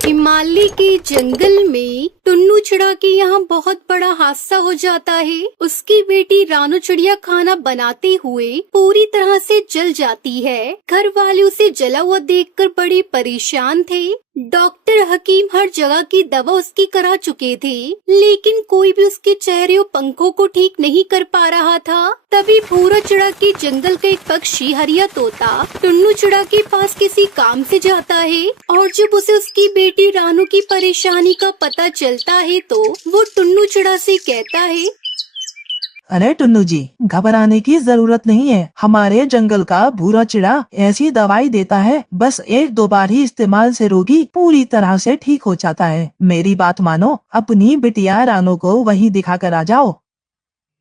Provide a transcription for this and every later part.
हिमालय के जंगल में टुन्नू चिड़ा के यहाँ बहुत बड़ा हादसा हो जाता है। उसकी बेटी रानू चिड़िया खाना बनाते हुए पूरी तरह से जल जाती है। घर वाले उसे जला हुआ देखकर बड़े परेशान थे। डॉक्टर हकीम हर जगह की दवा उसकी करा चुके थे, लेकिन कोई भी उसके चेहरे और पंखों को ठीक नहीं कर पा रहा था। तभी भूरा चिड़ा के जंगल का एक पक्षी हरिया तोता टुन्नू चिड़ा के पास किसी काम से जाता है, और जब उसे उसकी बेटी रानू की परेशानी का पता चलता है तो वो टुन्नू चिड़ा से कहता है, अरे टुन्नू जी, घबराने की जरूरत नहीं है। हमारे जंगल का भूरा चिड़ा ऐसी दवाई देता है, बस 1-2 बार ही इस्तेमाल से रोगी पूरी तरह से ठीक हो जाता है। मेरी बात मानो, अपनी बिटिया रानू को वहीं दिखा कर आ जाओ।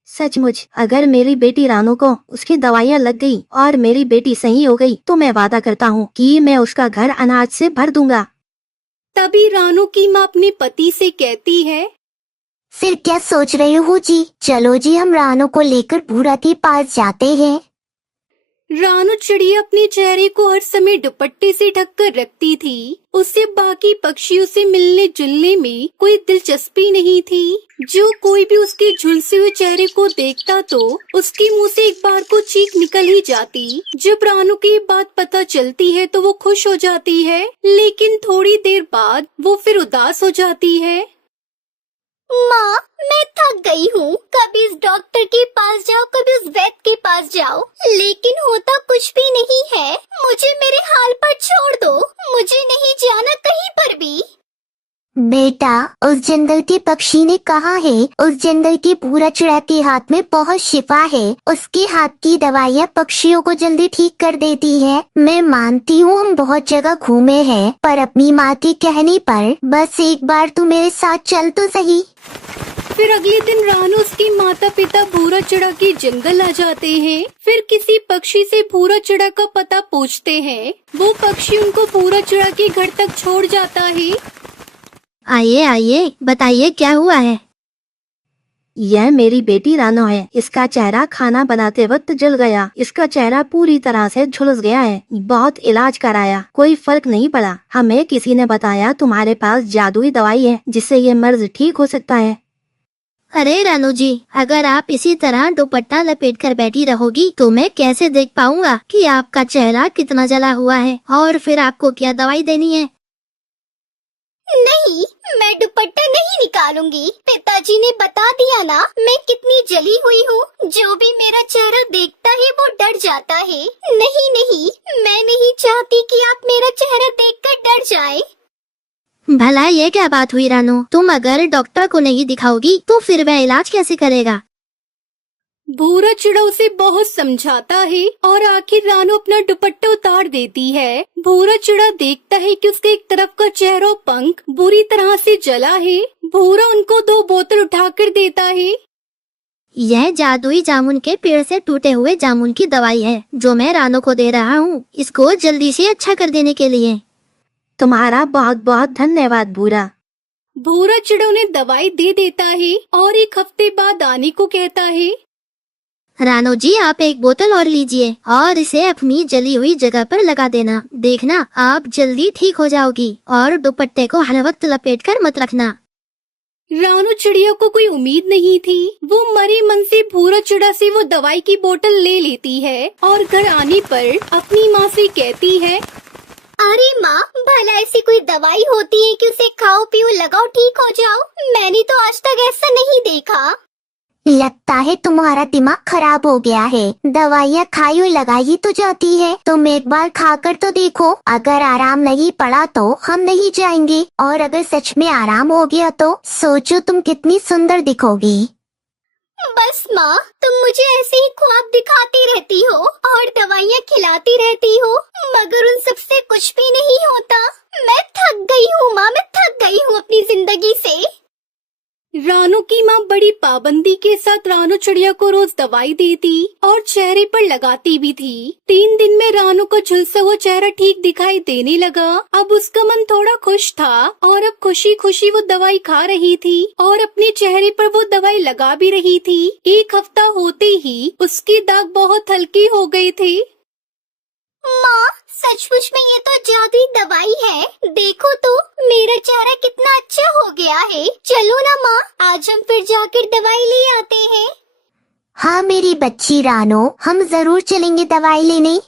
सचमुच अगर मेरी बेटी रानू को उसकी दवाइयाँ लग गई और मेरी बेटी सही हो गई तो मैं वादा करता हूँ कि मैं उसका घर अनाज से भर दूंगा। तभी रानू की माँ अपने पति से कहती है, फिर क्या सोच रहे हो जी? चलो जी, हम रानू को लेकर भूरा के पास जाते हैं। रानू चिड़िया अपने चेहरे को हर समय दुपट्टे से ढककर रखती थी। उसे बाकी पक्षियों से मिलने जुलने में कोई दिलचस्पी नहीं थी। जो कोई भी उसके झुलसे हुए चेहरे को देखता तो उसके मुंह से एक बार को चीख निकल ही जाती। जब रानू की ये बात पता चलती है तो वो खुश हो जाती है, लेकिन थोड़ी देर बाद वो फिर उदास हो जाती है। माँ, मैं थक गई हूँ। कभी इस डॉक्टर के पास जाओ, कभी उस वैद्य के पास जाओ, लेकिन होता कुछ भी नहीं है। मुझे मेरे हाल पर छोड़ दो। मुझे नहीं जाना कहीं पर भी। बेटा, उस जंगल के पक्षी ने कहा है, उस जंगल के भूरा चिड़ा के हाथ में बहुत शिफा है। उसके हाथ की दवाइयाँ पक्षियों को जल्दी ठीक कर देती है। मैं मानती हूँ हम बहुत जगह घूमे हैं, पर अपनी माँ के कहने पर बस एक बार तू मेरे साथ चल तो सही। फिर अगले दिन रानू उसके माता पिता भूरा चिड़ा के जंगल आ जाते हैं। फिर किसी पक्षी से भूरा चिड़ा का पता पूछते हैं। वो पक्षी उनको भूरा चिड़ा के घर तक छोड़ जाता है। आइए आइए, बताइए क्या हुआ है। यह मेरी बेटी रानू है। इसका चेहरा खाना बनाते वक्त जल गया। इसका चेहरा पूरी तरह से झुलस गया है। बहुत इलाज कराया, कोई फर्क नहीं पड़ा। हमें किसी ने बताया तुम्हारे पास जादुई दवाई है जिससे ये मर्ज ठीक हो सकता है। अरे रानू जी, अगर आप इसी तरह दुपट्टा लपेट कर बैठी रहोगी तो मैं कैसे देख पाऊंगा कि आपका चेहरा कितना जला हुआ है और फिर आपको क्या दवाई देनी है। नहीं, मैं दुपट्टा नहीं निकालूंगी। पिताजी ने बता दिया ना मैं कितनी जली हुई हूँ। जो भी मेरा चेहरा देखता है वो डर जाता है। नहीं नहीं, मैं नहीं चाहती कि आप मेरा चेहरा देखकर डर जाए। भला ये क्या बात हुई रानू? तुम अगर डॉक्टर को नहीं दिखाओगी तो फिर वह इलाज कैसे करेगा? भूरा चिड़ा उसे बहुत समझाता है और आखिर रानू अपना दुपट्टा उतार देती है। भूरा चिड़ा देखता है कि उसके एक तरफ का चेहरा और पंख बुरी तरह से जला है। भूरा उनको 2 बोतल उठाकर देता है। यह जादुई जामुन के पेड़ से टूटे हुए जामुन की दवाई है जो मैं रानू को दे रहा हूँ, इसको जल्दी से अच्छा कर देने के लिए। तुम्हारा बहुत बहुत धन्यवाद भूरा। भूरा चिड़ा उन्हें दवाई दे देता है और 1 हफ्ते बाद आने को कहता है। रानू जी, आप 1 बोतल और लीजिए और इसे अपनी जली हुई जगह पर लगा देना। देखना आप जल्दी ठीक हो जाओगी, और दुपट्टे को हर वक्त लपेट कर मत रखना। रानू चिड़िया को कोई उम्मीद नहीं थी। वो मरे मन से भूरा चिड़ा से वो दवाई की बोतल ले लेती है और घर आने पर अपनी माँ से कहती है, अरे माँ, भला ऐसी कोई दवाई होती है कि उसे खाओ पियो लगाओ ठीक हो जाओ? मैंने तो आज तक ऐसा नहीं देखा। लगता है तुम्हारा दिमाग खराब हो गया है। दवाइयाँ खाई और लगाई तो जाती है, तुम एक बार खाकर तो देखो। अगर आराम नहीं पड़ा तो हम नहीं जाएंगे, और अगर सच में आराम हो गया तो सोचो तुम कितनी सुंदर दिखोगी। बस माँ, तुम मुझे ऐसे ही ख्वाब दिखाती रहती हो और दवाइयाँ खिलाती रहती हो, मगर उन सबसे कुछ भी नहीं होता। मैं थक गई हूँ माँ, मैं थक गई हूँ अपनी जिंदगी से। रानू की माँ बड़ी पाबंदी के साथ रानू चिड़िया को रोज दवाई देती और चेहरे पर लगाती भी थी। 3 दिन में रानू का झुलसा हुआ चेहरा ठीक दिखाई देने लगा। अब उसका मन थोड़ा खुश था और अब खुशी खुशी वो दवाई खा रही थी और अपने चेहरे पर वो दवाई लगा भी रही थी। 1 हफ्ता होते ही उसके दाग बहुत हल्के हो गए थे। माँ, सचमुच में ये तो जादुई दवाई है। देखो तो मेरा चेहरा कितना अच्छा हो गया है। चलो ना माँ, आज हम फिर जाकर दवाई ले आते हैं। हाँ मेरी बच्ची रानो, हम जरूर चलेंगे दवाई लेने।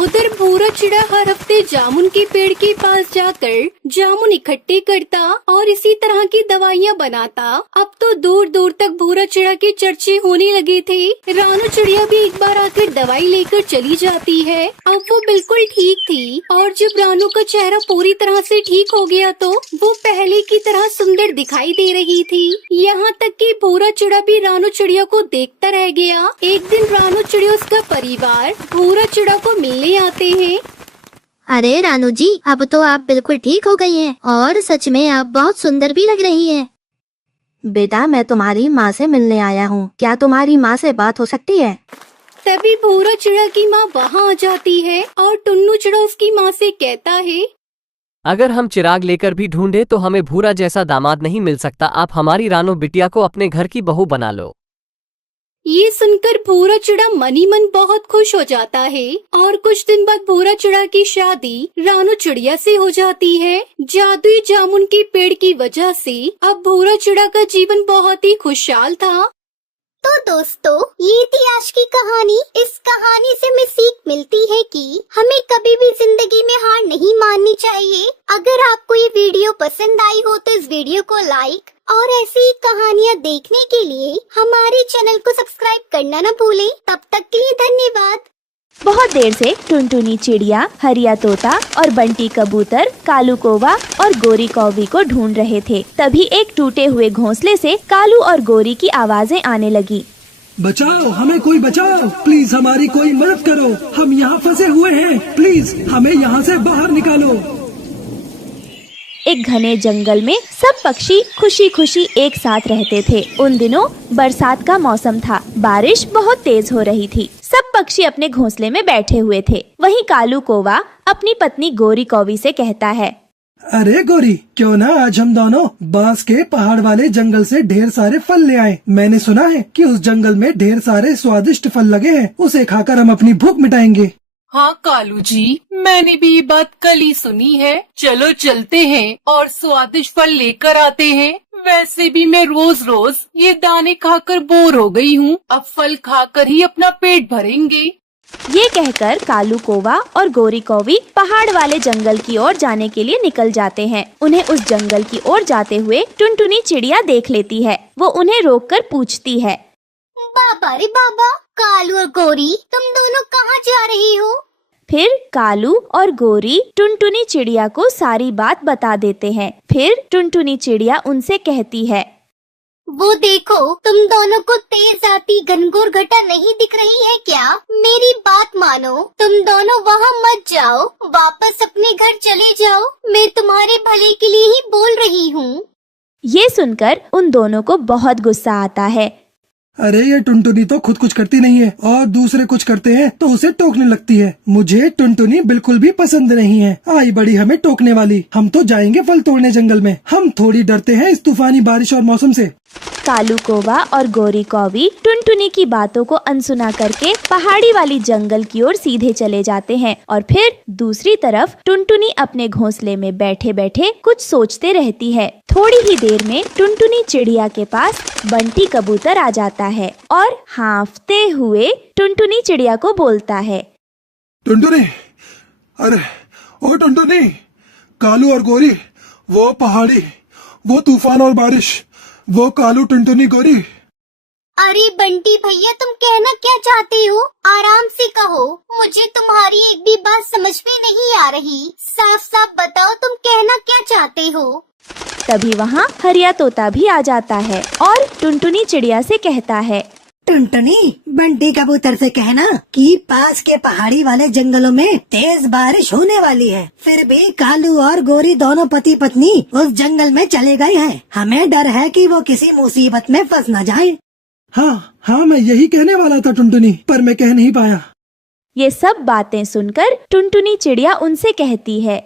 उधर भूरा चिड़ा हर हफ्ते जामुन के पेड़ के पास जाकर जामुन इकट्ठे करता और इसी तरह की दवाइयाँ बनाता। अब तो दूर दूर तक भूरा चिड़ा के चर्चे होने लगे थे। रानू चिड़िया भी एक बार आकर दवाई लेकर चली जाती है। अब वो बिल्कुल ठीक थी और जब रानू का चेहरा पूरी तरह से ठीक हो गया तो वो पहले की तरह सुंदर दिखाई दे रही थी। यहाँ तक कि भूरा चिड़ा भी रानू चिड़िया को देखता रह गया। एक दिन रानू चिड़िया उसका परिवार भूरा चिड़ा को मिलने आते हैं। अरे रानू जी, अब तो आप बिल्कुल ठीक हो गई हैं और सच में आप बहुत सुंदर भी लग रही हैं। बेटा, मैं तुम्हारी माँ से मिलने आया हूँ। क्या तुम्हारी माँ से बात हो सकती है? तभी भूरा चिड़ा की माँ वहाँ आ जाती है और टुन्नू चिड़ा उसकी माँ से कहता है, अगर हम चिराग लेकर भी ढूंढे तो हमें भूरा जैसा दामाद नहीं मिल सकता। आप हमारी रानू बिटिया को अपने घर की बहू बना लो। ये सुनकर भूरा चिड़ा मनी मन बहुत खुश हो जाता है और कुछ दिन बाद भूरा चिड़ा की शादी रानू चिड़िया से हो जाती है। जादुई जामुन के पेड़ की वजह से अब भूरा चिड़ा का जीवन बहुत ही खुशहाल था। तो दोस्तों, ये थी आज की कहानी। इस कहानी से हमें सीख मिलती है कि हमें कभी भी जिंदगी में हार नहीं माननी चाहिए। अगर आपको ये वीडियो पसंद आई हो तो इस वीडियो को लाइक और ऐसी ही कहानियाँ देखने के लिए हमारे चैनल को सब्सक्राइब करना न भूलें। तब तक के लिए धन्यवाद। बहुत देर से टुनटुनी चिड़िया, हरिया तोता और बंटी कबूतर कालू कौवा और गोरी कौवी को ढूंढ रहे थे। तभी एक टूटे हुए घोंसले से कालू और गोरी की आवाजें आने लगी। बचाओ, हमें कोई बचाओ, प्लीज हमारी कोई मदद करो। हम यहाँ फंसे हुए हैं, प्लीज हमें यहाँ से बाहर निकालो। एक घने जंगल में सब पक्षी खुशी खुशी एक साथ रहते थे। उन दिनों बरसात का मौसम था। बारिश बहुत तेज हो रही थी। सब पक्षी अपने घोंसले में बैठे हुए थे। वहीं कालू कौवा अपनी पत्नी गोरी कौवी से कहता है, अरे गोरी, क्यों ना आज हम दोनों बांस के पहाड़ वाले जंगल से ढेर सारे फल ले आए। मैंने सुना है कि उस जंगल में ढेर सारे स्वादिष्ट फल लगे हैं। उसे खाकर हम अपनी भूख मिटाएंगे। हाँ कालू जी, मैंने भी ये बात कल ही सुनी है। चलो चलते हैं और स्वादिष्ट फल लेकर आते हैं। वैसे भी मैं रोज रोज ये दाने खाकर बोर हो गई हूँ। अब फल खाकर ही अपना पेट भरेंगे। ये कहकर कालू कौवा और गोरी कौवी पहाड़ वाले जंगल की ओर जाने के लिए निकल जाते हैं। उन्हें उस जंगल की ओर जाते हुए टुनटुनी चिड़िया देख लेती है। वो उन्हें रोककर पूछती है, बाबा रे बाबा, कालू और गोरी, तुम दोनों कहाँ जा रही हो? फिर कालू और गोरी टुनटुनी चिड़िया को सारी बात बता देते हैं। फिर टुनटुनी चिड़िया उनसे कहती है, वो देखो, तुम दोनों को तेज आती घनघोर घटा नहीं दिख रही है क्या? मेरी बात मानो, तुम दोनों वहाँ मत जाओ, वापस अपने घर चले जाओ। मैं तुम्हारे भले के लिए ही बोल रही हूँ। ये सुनकर उन दोनों को बहुत गुस्सा आता है। अरे ये टुनटुनी तो खुद कुछ करती नहीं है और दूसरे कुछ करते हैं तो उसे टोकने लगती है। मुझे टुनटुनी बिल्कुल भी पसंद नहीं है। आई बड़ी हमें टोकने वाली। हम तो जाएंगे फल तोड़ने जंगल में। हम थोड़ी डरते हैं इस तूफानी बारिश और मौसम से। कालू कौवा और गोरी कौवी टुनटुनी की बातों को अनसुना करके पहाड़ी वाली जंगल की ओर सीधे चले जाते हैं। और फिर दूसरी तरफ टुनटुनी अपने घोंसले में बैठे बैठे कुछ सोचते रहती है। थोड़ी ही देर में टुनटुनी चिड़िया के पास बंटी कबूतर आ जाता है और हाँफते हुए टुनटुनी चिड़िया को बोलता है, टुनटुनी, अरे ओ टुनटुनी, कालू और गोरी, वो पहाड़ी, वो तूफान और बारिश, वो कालू टुनटुनी गोरी। अरे बंटी भैया, तुम कहना क्या चाहते हो? आराम से कहो, मुझे तुम्हारी एक भी बात समझ में नहीं आ रही। साफ साफ बताओ, तुम कहना क्या चाहते हो? तभी वहाँ हरिया तोता भी आ जाता है और टुनटुनी चिड़िया से कहता है, टुनटुनी, बंटी कबूतर से कहना कि पास के पहाड़ी वाले जंगलों में तेज बारिश होने वाली है। फिर भी कालू और गोरी दोनों पति पत्नी उस जंगल में चले गए हैं। हमें डर है कि वो किसी मुसीबत में फंस न जाए। हाँ, मैं यही कहने वाला था टुनटुनी, पर मैं कह नहीं पाया। ये सब बातें सुनकर टुनटुनी चिड़िया उनसे कहती है,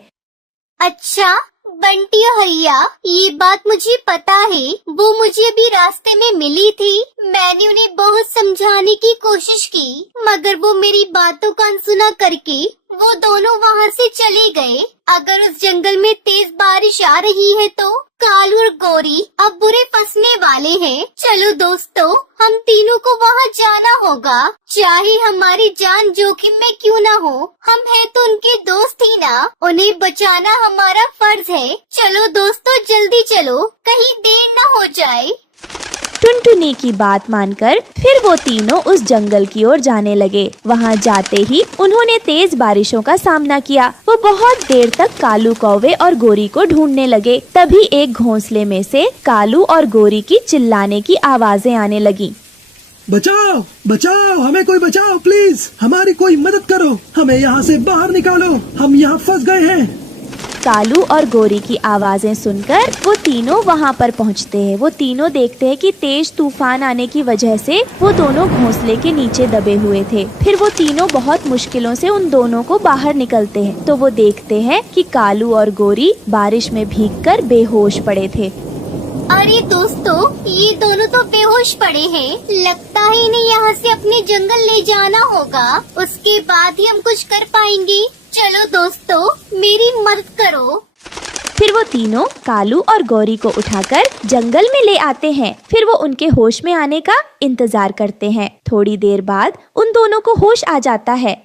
अच्छा, बंटी और हरिया, ये बात मुझे पता है। वो मुझे अभी रास्ते में मिली थी। मैंने उन्हें बहुत समझाने की कोशिश की, मगर वो मेरी बातों का अनसुना करके वो दोनों वहाँ से चले गए। अगर उस जंगल में तेज बारिश आ रही है तो कालू और गौरी अब बुरे फंसने वाले हैं। चलो दोस्तों, हम तीनों को वहाँ जाना होगा, चाहे हमारी जान जोखिम में क्यों ना हो। हम हैं तो उनके दोस्त ही ना, उन्हें बचाना हमारा फर्ज है। चलो दोस्तों, जल्दी चलो, कहीं देर न हो जाए। टुनटुनी की बात मानकर फिर वो तीनों उस जंगल की ओर जाने लगे। वहाँ जाते ही उन्होंने तेज बारिशों का सामना किया। वो बहुत देर तक कालू, कौवे और गोरी को ढूंढने लगे। तभी एक घोंसले में से कालू और गोरी की चिल्लाने की आवाजें आने लगी। बचाओ बचाओ, हमें कोई बचाओ प्लीज, हमारी कोई मदद करो, हमें यहाँ से बाहर निकालो, हम यहाँ फंस गए हैं। कालू और गोरी की आवाजें सुनकर वो तीनों वहाँ पर पहुँचते हैं। वो तीनों देखते हैं कि तेज तूफान आने की वजह से वो दोनों घोंसले के नीचे दबे हुए थे। फिर वो तीनों बहुत मुश्किलों से उन दोनों को बाहर निकलते हैं तो वो देखते हैं कि कालू और गोरी बारिश में भीगकर बेहोश पड़े थे। अरे दोस्तों, ये दोनों तो बेहोश पड़े हैं। लगता है इन्हें यहाँ से अपने जंगल ले जाना होगा, उसके बाद ही हम कुछ कर पाएंगे। चलो दोस्तों, मेरी मदद करो। फिर वो तीनों कालू और गौरी को उठाकर जंगल में ले आते हैं। फिर वो उनके होश में आने का इंतजार करते हैं। थोड़ी देर बाद उन दोनों को होश आ जाता है।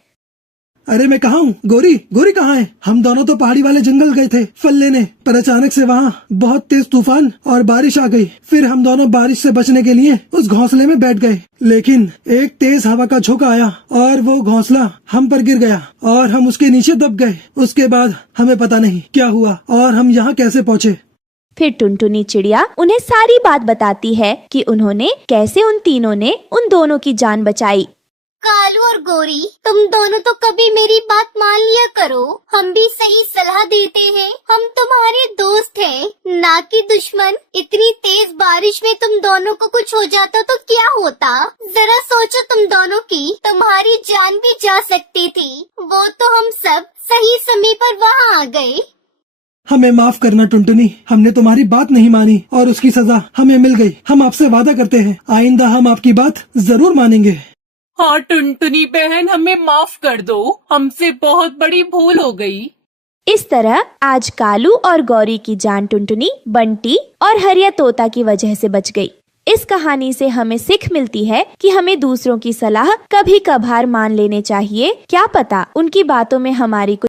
अरे मैं कहाँ हूँ? गोरी, गोरी कहाँ है? हम दोनों तो पहाड़ी वाले जंगल गए थे फल लेने, पर अचानक से वहाँ बहुत तेज तूफान और बारिश आ गई। फिर हम दोनों बारिश से बचने के लिए उस घोंसले में बैठ गए, लेकिन एक तेज हवा का झोंका आया और वो घोंसला हम पर गिर गया और हम उसके नीचे दब गए। उसके बाद हमें पता नहीं क्या हुआ और हम यहाँ कैसे पहुँचे। फिर टुनटुनी चिड़िया उन्हें सारी बात बताती है कि उन्होंने कैसे उन तीनों ने उन दोनों की जान बचाई। कालू और गोरी, तुम दोनों तो कभी मेरी बात मान लिया करो। हम भी सही सलाह देते हैं। हम तुम्हारे दोस्त हैं, ना कि दुश्मन। इतनी तेज बारिश में तुम दोनों को कुछ हो जाता तो क्या होता? जरा सोचो तुम दोनों की, तुम्हारी जान भी जा सकती थी। वो तो हम सब सही समय पर वहाँ आ गए। हमें माफ करना टुनटुनी, हमने तुम्हारी बात नहीं मानी और उसकी सजा हमें मिल गई। हम आपसे वादा करते हैं, आइंदा हम आपकी बात जरूर मानेंगे। हाँ टुनटुनी बहन, हमें माफ कर दो, हमसे बहुत बड़ी भूल हो गई। इस तरह आज कालू और गौरी की जान टुनटुनी, बंटी और हरिया तोता की वजह से बच गई। इस कहानी से हमें सीख मिलती है कि हमें दूसरों की सलाह कभी कभार मान लेने चाहिए। क्या पता उनकी बातों में हमारी